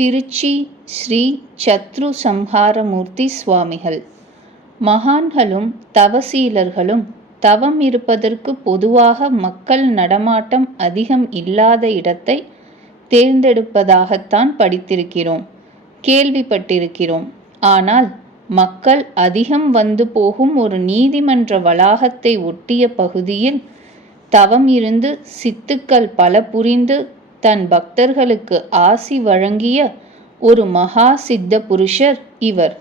திருச்சி ஸ்ரீ சத்ரு சம்ஹாரமூர்த்தி சுவாமிகள். மகான்களும் தவசீலர்களும் தவம் இருப்பதற்கு பொதுவாக மக்கள் நடமாட்டம் அதிகம் இல்லாத இடத்தை தேர்ந்தெடுப்பதாகத்தான் படித்திருக்கிறோம், கேள்விப்பட்டிருக்கிறோம். ஆனால் மக்கள் அதிகம் வந்து போகும் ஒரு நீதிமன்ற வளாகத்தை ஒட்டிய பகுதியில் தவம் இருந்து சித்துக்கள் பல புரிந்து தன் பக்தர்களுக்கு ஆசி வழங்கிய ஒரு மகா சித்த புருஷர் இவர்.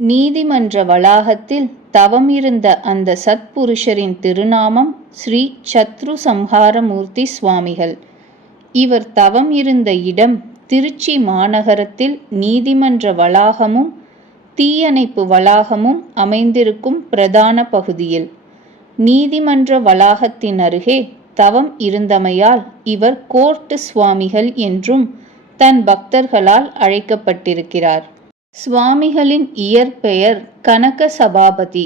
நீதிமன்ற வளாகத்தில் தவம் இருந்த அந்த சத்புருஷரின் திருநாமம் ஸ்ரீ சத்ரு சம்ஹாரமூர்த்தி சுவாமிகள். இவர் தவம் இருந்த இடம் திருச்சி மாநகரத்தில் நீதிமன்ற வளாகமும் தீயணைப்பு வளாகமும் அமைந்திருக்கும் பிரதான பகுதியில். நீதிமன்ற வளாகத்தின் அருகே தவம் இருந்தமையால் இவர் கோர்ட்டு சுவாமிகள் என்றும் தன் பக்தர்களால் அழைக்கப்பட்டிருக்கிறார். சுவாமிகளின் இயற்பெயர் கனக சபாபதி.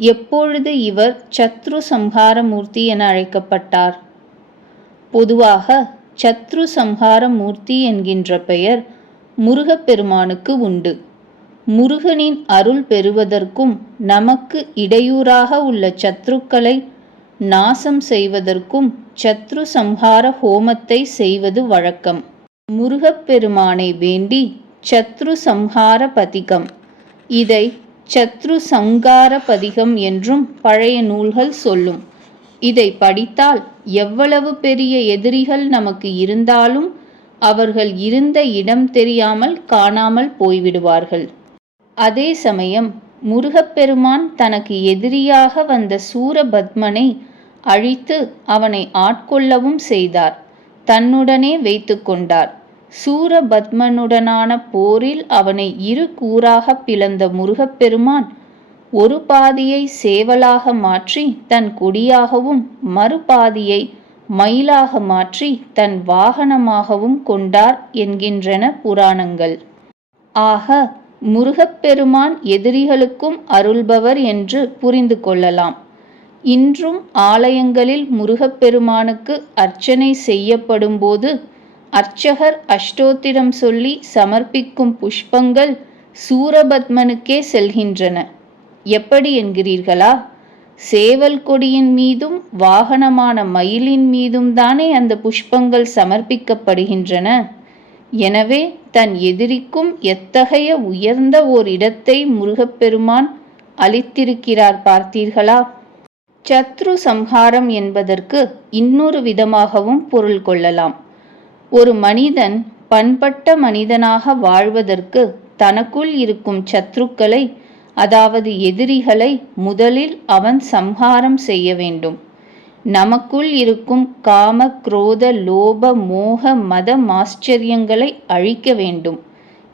எப்பொழுது இவர் சத்ரு சம்ஹாரமூர்த்தி என அழைக்கப்பட்டார்? பொதுவாக சத்ரு சம்ஹாரமூர்த்தி என்கின்ற பெயர் முருகப்பெருமானுக்கு உண்டு. முருகனின் அருள் பெறுவதற்கும் நமக்கு இடையூறாக உள்ள சத்ருக்களை நாசம் செய்வதற்கும் சத்ரு சம்ஹார ஹோமத்தை செய்வது வழக்கம். முருகப்பெருமானை வேண்டி சத்ரு சம்ஹார பதிகம், இதை சத்ரு சங்கார பதிகம் என்றும் பழைய நூல்கள் சொல்லும். இதை படித்தால் எவ்வளவு பெரிய எதிரிகள் நமக்கு இருந்தாலும் அவர்கள் இருந்த இடம் தெரியாமல் காணாமல் போய்விடுவார்கள். அதே சமயம் முருகப்பெருமான் தனக்கு எதிரியாக வந்த சூரபத்மனை அழித்து அவனை ஆட்கொள்ளவும் செய்தார், தன்னுடனே வைத்து கொண்டார். சூரபத்மனுடனான போரில் அவனை இரு கூறாக பிளந்த முருகப்பெருமான் ஒரு பாதியை சேவலாக மாற்றி தன் கொடியாகவும் மறுபாதியை மயிலாக மாற்றி தன் வாகனமாகவும் கொண்டார் என்கின்றன புராணங்கள். ஆக முருகப்பெருமான் எதிரிகளுக்கும் அருள்பவர் என்று புரிந்து கொள்ளலாம். இன்றும் ஆலயங்களில் முருகப்பெருமானுக்கு அர்ச்சனை செய்யப்படும் போது அர்ச்சகர் அஷ்டோத்திரம் சொல்லி சமர்ப்பிக்கும் புஷ்பங்கள் சூரபத்மனுக்கே செல்கின்றன. எப்படி என்கிறீர்களா? சேவல் கொடியின் மீதும் வாகனமான மயிலின் மீதும் தானே அந்த புஷ்பங்கள் சமர்ப்பிக்கப்படுகின்றன. எனவே தன் எதிரிக்கும் எத்தகைய உயர்ந்த ஓர் இடத்தை முருகப்பெருமான் அளித்திருக்கிறார் பார்த்தீர்களா? சத்ரு சம்ஹாரம் என்பதற்கு இன்னொரு விதமாகவும் பொருள் கொள்ளலாம். ஒரு மனிதன் பண்பட்ட மனிதனாக வாழ்வதற்கு தனக்குள் இருக்கும் சத்ருக்களை, அதாவது எதிரிகளை முதலில் அவன் சம்ஹாரம் செய்ய வேண்டும். நமக்குள் இருக்கும் காம குரோத லோப மோக மத மாச்சரியங்களை அழிக்க வேண்டும்.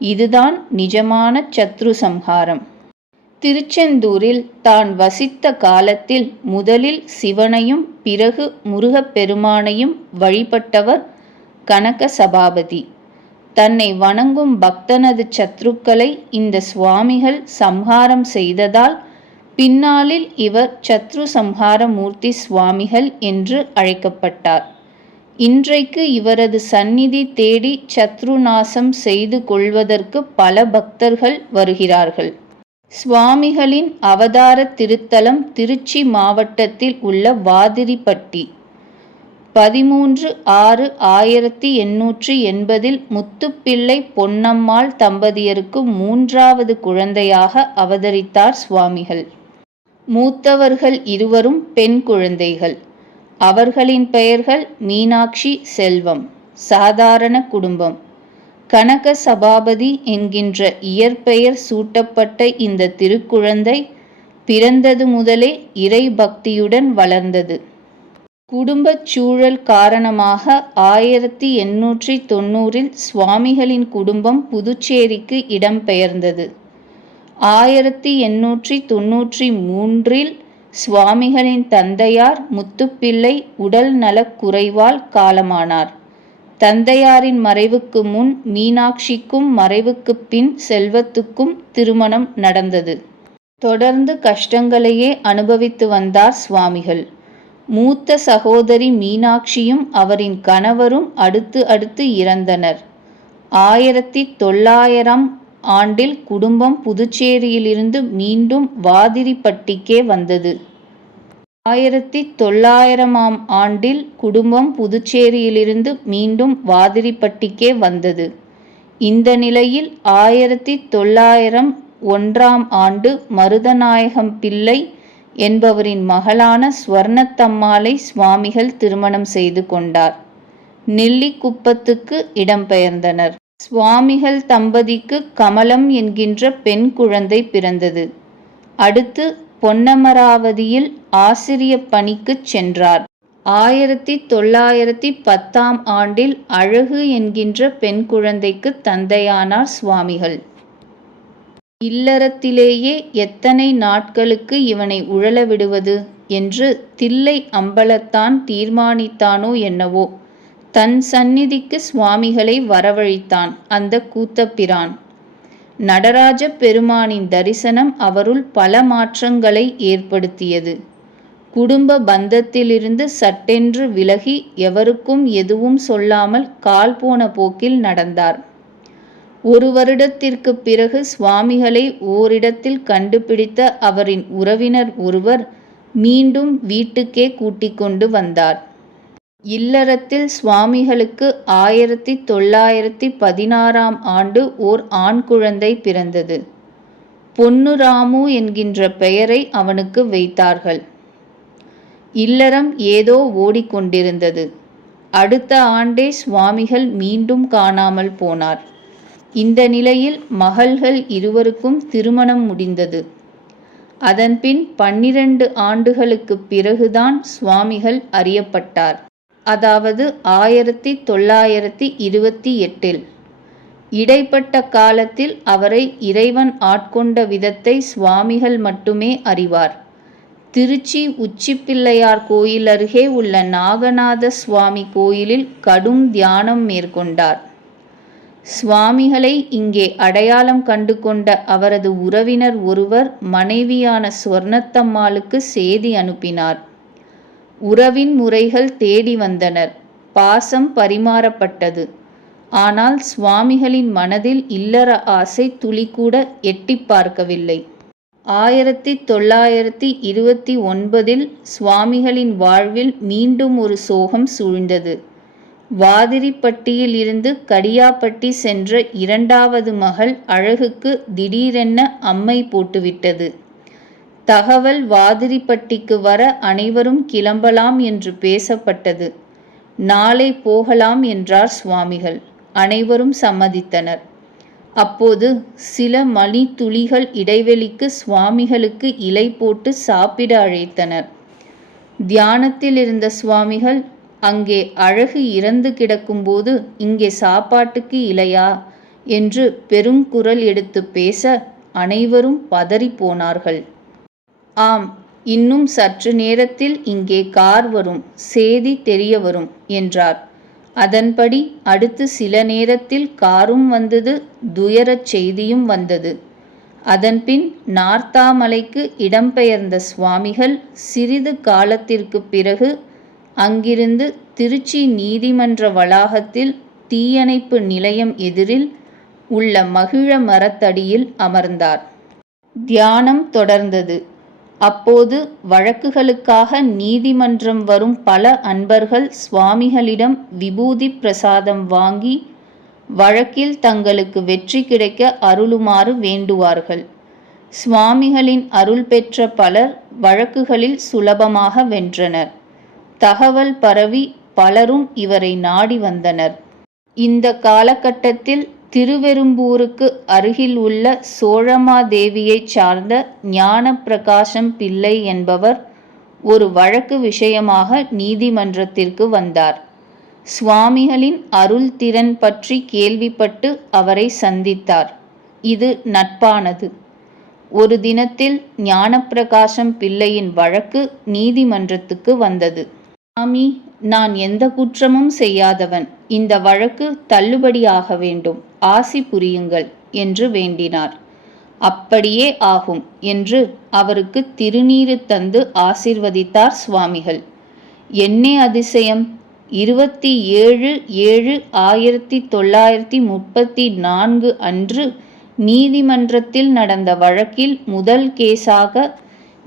இதுதான் நிஜமான சத்ரு சம்ஹாரம். திருச்செந்தூரில் தான் வசித்த காலத்தில் முதலில் சிவனையும் பிறகு முருகப்பெருமானையும் வழிபட்டவர் கனக சபாபதி. தன்னை வணங்கும் பக்தனது சத்ருக்களை இந்த சுவாமிகள் சம்ஹாரம் செய்ததால் பின்னாளில் இவர் சத்ரு சம்ஹார மூர்த்தி சுவாமிகள் என்று அழைக்கப்பட்டார். இன்றைக்கு இவரது சந்நிதி தேடி சத்ரு நாசம் செய்து கொள்வதற்கு பல பக்தர்கள் வருகிறார்கள். சுவாமிகளின் அவதார திருத்தலம் திருச்சி மாவட்டத்தில் உள்ள வாதிரிப்பட்டி. 13/6/1880 முத்துப்பிள்ளை பொன்னம்மாள் தம்பதியருக்கு 3வது குழந்தையாக அவதரித்தார் சுவாமிகள். மூத்தவர்கள் இருவரும் பெண் குழந்தைகள். அவர்களின் பெயர்கள் மீனாட்சி, செல்வம். சாதாரண குடும்பம். கனக சபாபதி என்கின்ற இயற்பெயர் சூட்டப்பட்ட இந்த திருக்குழந்தை பிறந்தது முதலே இறை பக்தியுடன் வளர்ந்தது. குடும்பச் சூழல் காரணமாக 1890 சுவாமிகளின் குடும்பம் புதுச்சேரிக்கு இடம்பெயர்ந்தது. 1893 சுவாமிகளின் தந்தையார் முத்துப்பிள்ளை உடல் நலக்குறைவால் காலமானார். தந்தையாரின் மறைவுக்கு முன் மீனாட்சிக்கும் மறைவுக்கு பின் செல்வத்துக்கும் திருமணம் நடந்தது. தொடர்ந்து கஷ்டங்களையே அனுபவித்து வந்தார் சுவாமிகள். மூத்த சகோதரி மீனாட்சியும் அவரின் கணவரும் அடுத்து அடுத்து இறந்தனர். 1900 ஆண்டில் குடும்பம் புதுச்சேரியிலிருந்து மீண்டும் வாதிரிப்பட்டிக்கே வந்தது. 1900 ஆண்டில் குடும்பம் புதுச்சேரியிலிருந்து மீண்டும் வாதிரிப்பட்டிக்கே வந்தது. இந்த நிலையில் 1901 ஆண்டு மருதநாயகம் பிள்ளை என்பவரின் மகளான ஸ்வர்ணத்தம்மாளை சுவாமிகள் திருமணம் செய்து கொண்டார். நெல்லிக்குப்பத்துக்கு இடம்பெயர்ந்தனர். சுவாமிகள் தம்பதிக்கு கமலம் என்கின்ற பெண் குழந்தை பிறந்தது. அடுத்து பொன்னமராவதியில் ஆசிரிய பணிக்குச் சென்றார். 1910 ஆண்டில் அழகு என்கின்ற பெண் குழந்தைக்கு தந்தையானார் சுவாமிகள். இல்லறத்திலேயே எத்தனை நாட்களுக்கு இவனை உழல விடுவது என்று தில்லை அம்பலத்தான் தீர்மானித்தானோ என்னவோ, தன் சந்நிதிக்கு சுவாமிகளை வரவழைத்தான் அந்த கூத்தப்பிரான். நடராஜ பெருமானின் தரிசனம் அவருள் பல மாற்றங்களை ஏற்படுத்தியது. குடும்ப பந்தத்திலிருந்து சட்டென்று விலகி எவருக்கும் எதுவும் சொல்லாமல் கால் போன போக்கில் நடந்தார். 1 வருடத்திற்கு பிறகு சுவாமிகளை ஓரிடத்தில் கண்டுபிடித்த அவரின் உறவினர் ஒருவர் மீண்டும் வீட்டுக்கே கூட்டிக் கொண்டு வந்தார். இல்லறத்தில் சுவாமிகளுக்கு 1916 ஆண்டு ஓர் ஆண் குழந்தை பிறந்தது. பொன்னுராமு என்கின்ற பெயரை அவனுக்கு வைத்தார்கள். இல்லறம் ஏதோ ஓடிக்கொண்டிருந்தது. அடுத்த ஆண்டே சுவாமிகள் மீண்டும் காணாமல் போனார். இந்த நிலையில் மகள்கள் இருவருக்கும் திருமணம் முடிந்தது. அதன்பின் 12 ஆண்டுகளுக்குப் பிறகுதான் சுவாமிகள் அறியப்பட்டார். அதாவது 1928. இடைப்பட்ட காலத்தில் அவரை இறைவன் ஆட்கொண்ட விதத்தை சுவாமிகள் மட்டுமே அறிவார். திருச்சி உச்சிப்பிள்ளையார் கோயில் அருகே உள்ள நாகநாத சுவாமி கோயிலில் கடும் தியானம் மேற்கொண்டார். சுவாமிகளை இங்கே அடையாளம் கண்டு கொண்ட அவரது உறவினர் ஒருவர் மனைவியான ஸ்வர்ணத்தம்மாளுக்கு செய்தி அனுப்பினார். உறவின் முறைகள் தேடி வந்தனர். பாசம் பரிமாறப்பட்டது. ஆனால் சுவாமிகளின் மனதில் இல்லற ஆசை துளிக்கூட எட்டி பார்க்கவில்லை. 1929 சுவாமிகளின் வாழ்வில் மீண்டும் ஒரு சோகம் சூழ்ந்தது. வாதிரிப்பட்டியில் இருந்து கடியாப்பட்டி சென்ற 2வது மகள் அழகுக்கு திடீரென அம்மை போட்டுவிட்டது. தகவல் வாதிரிப்பட்டிக்கு வர அனைவரும் கிளம்பலாம் என்று பேசப்பட்டது. நாளை போகலாம் என்றார் சுவாமிகள். அனைவரும் சம்மதித்தனர். அப்போது சில மணித்துளிகள் இடைவெளிக்கு சுவாமிகளுக்கு இலை போட்டு சாப்பிட அழைத்தனர். தியானத்தில் இருந்த சுவாமிகள், அங்கே அழகு இறந்து கிடக்கும்போது இங்கே சாப்பாட்டுக்கு இலையா என்று பெருங்குரல் எடுத்து பேச அனைவரும் பதறிப்போனார்கள். ஆம், இன்னும் சற்று நேரத்தில் இங்கே கார் வரும், சேதி தெரிய வரும் என்றார். அதன்படி அடுத்து சில நேரத்தில் காரும் வந்தது, துயரச் செய்தியும் வந்தது. அதன்பின் நார்த்தாமலைக்கு இடம்பெயர்ந்த சுவாமிகள் சிறிது காலத்திற்கு பிறகு அங்கிருந்து திருச்சி நீதிமன்ற வளாகத்தில் தீயணைப்பு நிலையம் எதிரில் உள்ள மகிழ மரத்தடியில் அமர்ந்தார். தியானம் தொடர்ந்தது. அப்போது வழக்குகளுக்காக நீதிமன்றம் வரும் பல அன்பர்கள் சுவாமிகளிடம் விபூதி பிரசாதம் வாங்கி வழக்கில் தங்களுக்கு வெற்றி கிடைக்க அருளுமாறு வேண்டுவார்கள். சுவாமிகளின் அருள் பெற்ற பலர் வழக்குகளில் சுலபமாக வென்றனர். தகவல் பரவி பலரும் இவரை நாடி வந்தனர். இந்த காலகட்டத்தில் திருவெறும்பூருக்கு அருகில் உள்ள சோழமாதேவியைச் சார்ந்த ஞானப்பிரகாசம் பிள்ளை என்பவர் ஒரு வழக்கு விஷயமாக நீதிமன்றத்திற்கு வந்தார். சுவாமிகளின் அருள் திறன் பற்றி கேள்விப்பட்டு அவரை சந்தித்தார். இது நட்பானது. ஒரு தினத்தில் ஞானப்பிரகாசம் பிள்ளையின் வழக்கு நீதிமன்றத்துக்கு வந்தது. சாமி, நான் எந்த குற்றமும் செய்யாதவன். இந்த வழக்கு தள்ளுபடியாக வேண்டும், ஆசி புரியுங்கள் என்று வேண்டினார். அப்படியே ஆகும் என்று அவருக்கு திருநீறு தந்து ஆசீர்வதித்தார் சுவாமிகள். என்னே அதிசயம்! 27/7/1934 அன்று நீதிமன்றத்தில் நடந்த வழக்கில் முதல் கேஸாக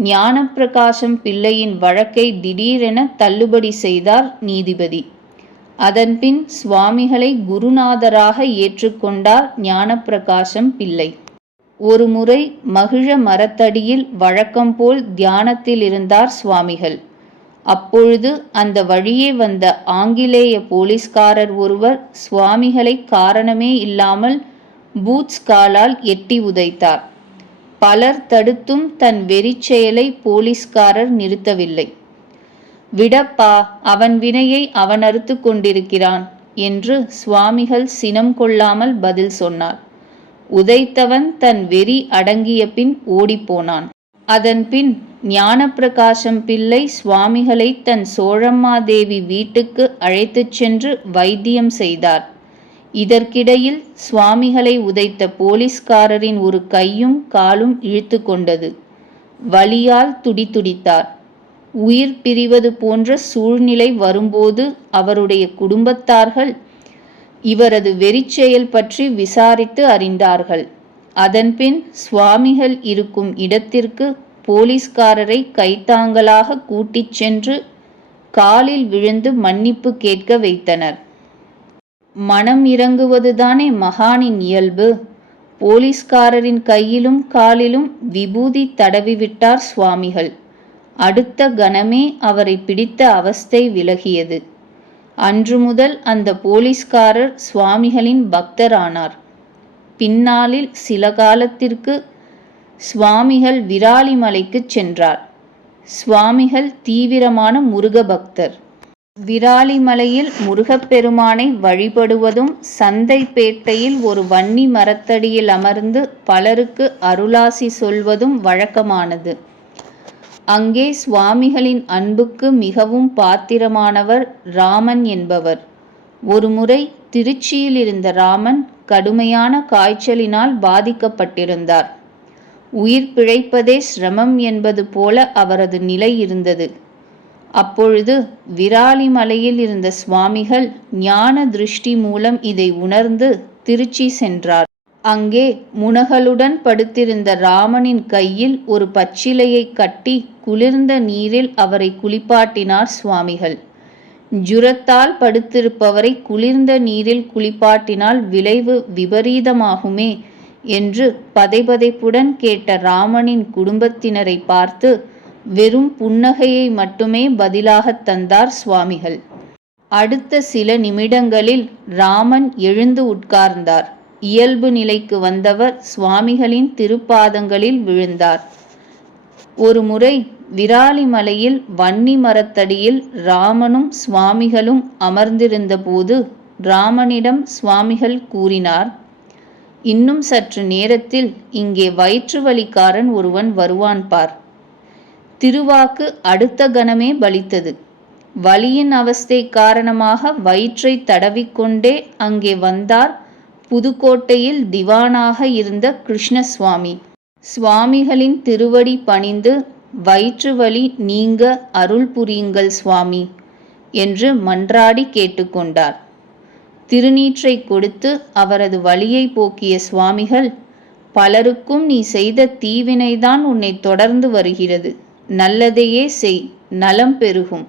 ஞானப்பிரகாசம் பிள்ளையின் வழக்கை திடீரென தள்ளுபடி செய்தார் நீதிபதி. அதன்பின் சுவாமிகளை குருநாதராக ஏற்றுக்கொண்டார் ஞானப்பிரகாசம் பிள்ளை. ஒருமுறை மகிழ மரத்தடியில் வழக்கம்போல் தியானத்தில் இருந்தார் சுவாமிகள். அப்பொழுது அந்த வழியே வந்த ஆங்கிலேய போலீஸ்காரர் ஒருவர் சுவாமிகளை காரணமே இல்லாமல் பூட்ஸ் காலால் எட்டி உதைத்தார். பலர் தடுத்தும் தன் வெறிச் செயலை போலீஸ்காரர் நிறுத்தவில்லை. "விடப்பா, அவன் வினையை அவன் அறுத்து கொண்டிருக்கிறான்" என்று சுவாமிகள் சினம் கொள்ளாமல் பதில் சொன்னார். உதைத்தவன் தன் வெறி அடங்கிய பின் ஓடிப்போனான். அதன்பின் ஞானப்பிரகாசம் பிள்ளை சுவாமிகளை தன் சோழம்மாதேவி வீட்டுக்கு அழைத்துச் சென்று வைத்தியம் செய்தார். இதற்கிடையில் சுவாமிகளை உதைத்த போலீஸ்காரரின் ஒரு கையும் காலும் இழுத்து கொண்டது. வலியால் துடிதுடித்தார். உயிர் பிரிவது போன்ற சூழ்நிலை வரும்போது அவருடைய குடும்பத்தார்கள் இவரது வெறிச்செயல் பற்றி விசாரித்து அறிந்தார்கள். அதன்பின் சுவாமிகள் இருக்கும் இடத்திற்கு போலீஸ்காரரை கைத்தாங்கலாக கூட்டிச் சென்று காலில் விழுந்து மன்னிப்பு கேட்க வைத்தனர். மனம் இறங்குவதுதானே மகானின் இயல்பு. போலீஸ்காரரின் கையிலும் காலிலும் விபூதி தடவிவிட்டார் சுவாமிகள். அடுத்த கணமே அவரை பிடித்த அவஸ்தை விலகியது. அன்று முதல் அந்த போலீஸ்காரர் சுவாமிகளின் பக்தரானார். பின்னாளில் சில காலத்திற்கு சுவாமிகள் விராலிமலைக்குச் சென்றார். சுவாமிகள் தீவிரமான முருக பக்தர். விராலிமலையில் முருகப்பெருமானை வழிபடுவதும் சந்தைப்பேட்டையில் ஒரு வன்னி மரத்தடியில் அமர்ந்து பலருக்கு அருளாசி சொல்வதும் வழக்கமானது. அங்கே சுவாமிகளின் அன்புக்கு மிகவும் பாத்திரமானவர் ராமன் என்பவர். ஒருமுறை திருச்சியில் இருந்த ராமன் கடுமையான காய்ச்சலினால் பாதிக்கப்பட்டிருந்தார். உயிர் பிழைப்பதே சிரமம் என்பது போல அவரது நிலை இருந்தது. அப்பொழுது விராலிமலையில் இருந்த சுவாமிகள் ஞான திருஷ்டி மூலம் இதை உணர்ந்து திருச்சி சென்றார். அங்கே முனகளுடன் படுத்திருந்த ராமனின் கையில் ஒரு பச்சிலையை கட்டி குளிர்ந்த நீரில் அவரை குளிப்பாட்டினார் சுவாமிகள். ஜுரத்தால் படுத்திருப்பவரை குளிர்ந்த நீரில் குளிப்பாட்டினால் விளைவு விபரீதமாகுமே என்று பதைபதைப்புடன் கேட்ட ராமனின் குடும்பத்தினரை பார்த்து வெறும் புன்னகையை மட்டுமே பதிலாகத் தந்தார் சுவாமிகள். அடுத்த சில நிமிடங்களில் ராமன் எழுந்து உட்கார்ந்தார். இயல்பு நிலைக்கு வந்தவர் சுவாமிகளின் திருப்பாதங்களில் விழுந்தார். ஒருமுறை விராலிமலையில் வன்னி மரத்தடியில் ராமனும் சுவாமிகளும் அமர்ந்திருந்த போது ராமனிடம் சுவாமிகள் கூறினார், "இன்னும் சற்று நேரத்தில் இங்கே வயிற்று வலிக்காரன் ஒருவன் வருவான் பார்." திருவாக்கு அடுத்த கணமே பலித்தது. வலியின் அவஸ்தை காரணமாக வயிற்றை தடவிக்கொண்டே அங்கே வந்தார் புதுக்கோட்டையில் திவானாக இருந்த கிருஷ்ணசுவாமி. சுவாமிகளின் திருவடி பணிந்து, "வயிற்று வலி நீங்க அருள் புரியுங்கள் சுவாமி" என்று மன்றாடி கேட்டுக்கொண்டார். திருநீற்றை கொடுத்து அவரது வலியை போக்கிய சுவாமிகள், "பலருக்கும் நீ செய்த தீவினைதான் உன்னை தொடர்ந்து வருகிறது. நல்லதையே செய், நலம் பெருகும்"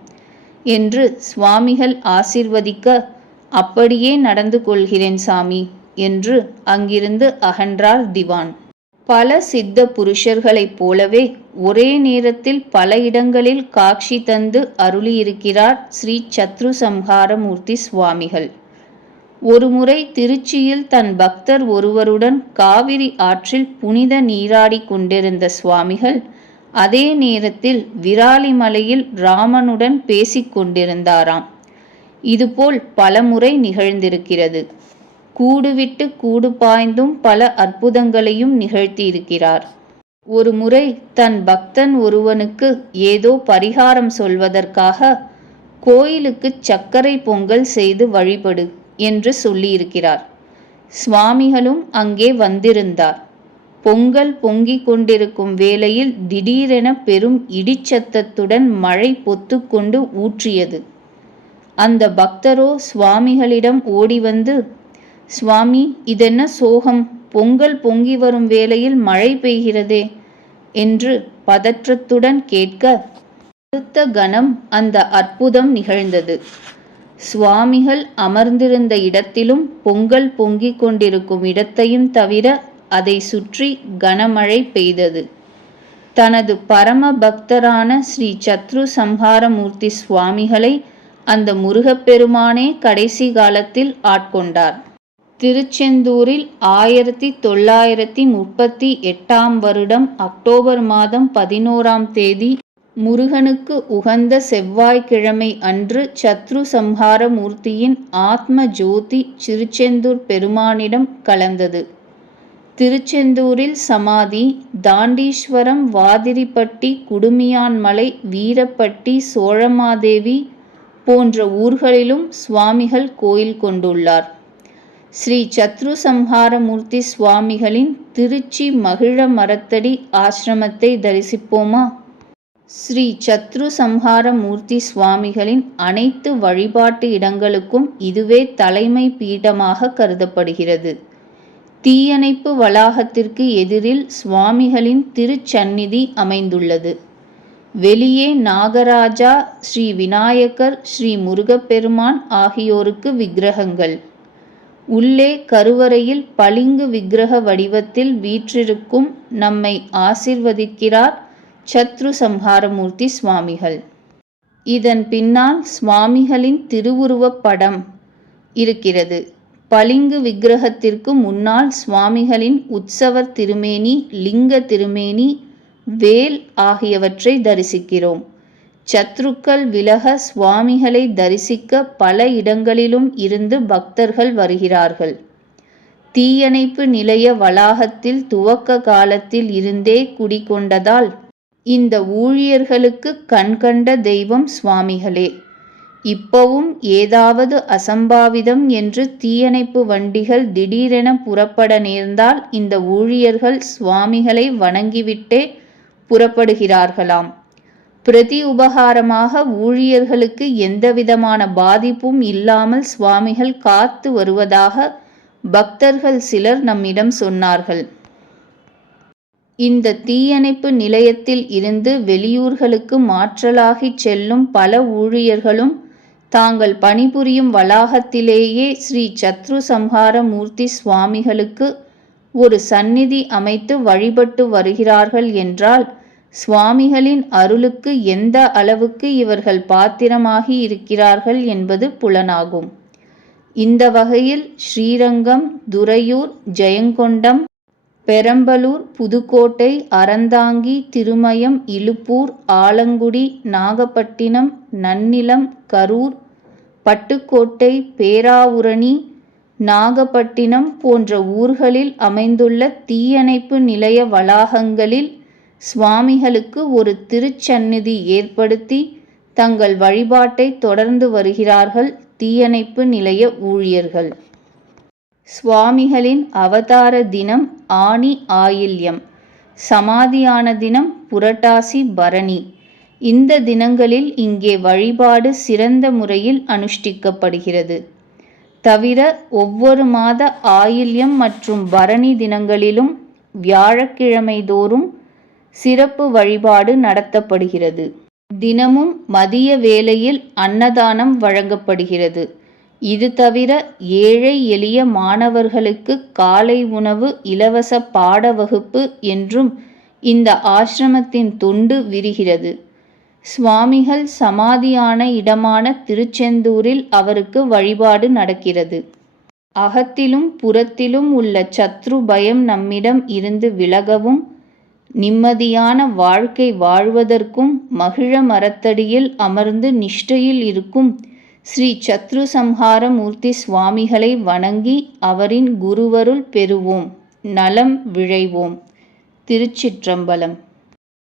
என்று சுவாமிகள் ஆசிர்வதிக்க, "அப்படியே நடந்து கொள்கிறேன் சாமி" என்று அங்கிருந்து அகன்றார் திவான். பல சித்த புருஷர்களைப் போலவே ஒரே நேரத்தில் பல இடங்களில் காட்சி தந்து அருளியிருக்கிறார் ஸ்ரீ சத்ருசம்ஹாரமூர்த்தி சுவாமிகள். ஒருமுறை திருச்சியில் தன் பக்தர் ஒருவருடன் காவிரி ஆற்றில் புனித நீராடி கொண்டிருந்த சுவாமிகள் அதே நேரத்தில் விராலிமலையில் ராமனுடன் பேசிக் கொண்டிருந்தாராம். இதுபோல் பலமுறை நிகழ்ந்திருக்கிறது. கூடுவிட்டு கூடு பாய்ந்தும் பல அற்புதங்களையும் நிகழ்த்தியிருக்கிறார். ஒரு முறை தன் பக்தன் ஒருவனுக்கு ஏதோ பரிகாரம் சொல்வதற்காக கோயிலுக்கு சர்க்கரை பொங்கல் செய்து வழிபடு என்று சொல்லியிருக்கிறார். சுவாமிகளும் அங்கே வந்திருந்தார். பொங்கல் பொங்கிக் கொண்டிருக்கும் வேளையில் திடீரென பெரும் இடிச்சத்தத்துடன் மழை பொத்துக்கொண்டு ஊற்றியது. அந்த பக்தரோ சுவாமிகளிடம் ஓடி வந்து, சுவாமி, இதென்ன சோகம்? பொங்கல் பொங்கி வரும் வேளையில் மழை பெய்கிறதே என்று பதற்றத்துடன் கேட்க, அடுத்த கணம் அந்த அற்புதம் நிகழ்ந்தது. சுவாமிகள் அமர்ந்திருந்த இடத்திலும் பொங்கல் பொங்கிக் கொண்டிருக்கும் இடத்தையும் தவிர அதை சுற்றி கனமழை பெய்தது. தனது பரம பக்தரான ஸ்ரீ சத்ரு சம்ஹாரமூர்த்தி சுவாமிகளை அந்த முருகப்பெருமானே கடைசி காலத்தில் ஆட்கொண்டார். திருச்செந்தூரில் 1938 வருடம் அக்டோபர் மாதம் 11ஆம் தேதி முருகனுக்கு உகந்த செவ்வாய்க்கிழமை அன்று சத்ரு சம்ஹார மூர்த்தியின் ஆத்ம ஜோதி திருச்செந்தூர் பெருமானிடம் கலந்தது. திருச்செந்தூரில் சமாதி, தாண்டீஸ்வரம், வாதிரிப்பட்டி, குடுமியான்மலை, வீரப்பட்டி, சோழமாதேவி போன்ற ஊர்களிலும் சுவாமிகள் கோயில் கொண்டுள்ளார். ஸ்ரீ சத்ரு சம்ஹாரமூர்த்தி சுவாமிகளின் திருச்சி மகிழ மரத்தடி ஆசிரமத்தை தரிசிப்போமா? ஸ்ரீ சத்ரு சம்ஹாரமூர்த்தி சுவாமிகளின் அனைத்து வழிபாட்டு இடங்களுக்கும் இதுவே தலைமை பீடமாக கருதப்படுகிறது. தீயணைப்பு வளாகத்திற்கு எதிரில் சுவாமிகளின் திருச்சந்நிதி அமைந்துள்ளது. வெளியே நாகராஜா, ஸ்ரீ விநாயகர், ஸ்ரீ முருகப்பெருமான் ஆகியோருக்கு விக்கிரகங்கள். உள்ளே கருவறையில் பளிங்கு விக்கிரக வடிவத்தில் வீற்றிருக்கும் நம்மை ஆசிர்வதிக்கிறார் சத்ரு சம்ஹாரமூர்த்தி சுவாமிகள். இதன் பின்னால் சுவாமிகளின் திருவுருவப் படம் இருக்கிறது. பளிங்கு விக்கிரகத்திற்கு முன்னால் சுவாமிகளின் உற்சவர் திருமேனி, லிங்க திருமேனி, வேல் ஆகியவற்றை தரிசிக்கிறோம். சத்ருக்கள் விலக சுவாமிகளை தரிசிக்க பல இடங்களிலும் இருந்து பக்தர்கள் வருகிறார்கள். தீயணைப்பு நிலைய வளாகத்தில் துவக்க காலத்தில் இருந்தே குடிகொண்டதால் இந்த ஊழியர்களுக்கு கண்கண்ட தெய்வம் சுவாமிகளே. இப்பவும் ஏதாவது அசம்பாவிதம் என்று தீயணைப்பு வண்டிகள் திடீரென புறப்பட நேர்ந்தால் இந்த ஊழியர்கள் சுவாமிகளை வணங்கிவிட்டே புறப்படுகிறார்களாம். பிரதி உபகாரமாக ஊழியர்களுக்கு எந்தவிதமான பாதிப்பும் இல்லாமல் சுவாமிகள் காத்து வருவதாக பக்தர்கள் சிலர் நம்மிடம் சொன்னார்கள். இந்த தீயணைப்பு நிலையத்தில் இருந்து வெளியூர்களுக்கு மாற்றலாகிச் செல்லும் பல ஊழியர்களும் தாங்கள் பணிபுரியும் வளாகத்திலேயே ஸ்ரீ சத்ரு சம்ஹார மூர்த்தி சுவாமிகளுக்கு ஒரு சந்நிதி அமைத்து வழிபட்டு வருகிறார்கள் என்றால் சுவாமிகளின் அருளுக்கு எந்த அளவுக்கு இவர்கள் பாத்திரமாகி இருக்கிறார்கள் என்பது புலனாகும். இந்த வகையில் ஸ்ரீரங்கம், துறையூர், ஜெயங்கொண்டம், பெரம்பலூர், புதுக்கோட்டை, அறந்தாங்கி, திருமயம், இலுப்பூர், ஆலங்குடி, நாகப்பட்டினம், நன்னிலம், கரூர், பட்டுக்கோட்டை, பேராவூரணி, நாகப்பட்டினம் போன்ற ஊர்களில் அமைந்துள்ள தீயணைப்பு நிலைய வளாகங்களில் சுவாமிகளுக்கு ஒரு திருச்சந்நிதி ஏற்படுத்தி தங்கள் வழிபாட்டை தொடர்ந்து வருகிறார்கள் தீயணைப்பு நிலைய ஊழியர்கள். சுவாமிகளின் அவதார தினம் ஆனி ஆயில்யம், சமாதியான தினம் புரட்டாசி பரணி. இந்த தினங்களில் இங்கே வழிபாடு சிறந்த முறையில் அனுஷ்டிக்கப்படுகிறது. தவிர ஒவ்வொரு மாத ஆயில்யம் மற்றும் பரணி தினங்களிலும் வியாழக்கிழமை தோறும் சிறப்பு வழிபாடு நடத்தப்படுகிறது. தினமும் மதிய வேளையில் அன்னதானம் வழங்கப்படுகிறது. இது தவிர ஏழை எளிய மாணவர்களுக்கு காலை உணவு, இலவச பாட வகுப்பு என்றும் இந்த ஆசிரமத்தின் தொண்டு விரிகிறது. சுவாமிகள் சமாதியான இடமான திருச்செந்தூரில் அவருக்கு வழிபாடு நடக்கிறது. அகத்திலும் புறத்திலும் உள்ள சத்ரு பயம் நம்மிடம் இருந்து விலகவும் நிம்மதியான வாழ்க்கை வாழ்வதற்கும் மகிழ மரத்தடியில் அமர்ந்து நிஷ்டையில் இருக்கும் ஸ்ரீ சத்ரு சம்ஹார மூர்த்தி சுவாமிகளை வணங்கி அவரின் குருவருள் பெறுவோம், நலம் விழைவோம். திருச்சிற்றம்பலம்.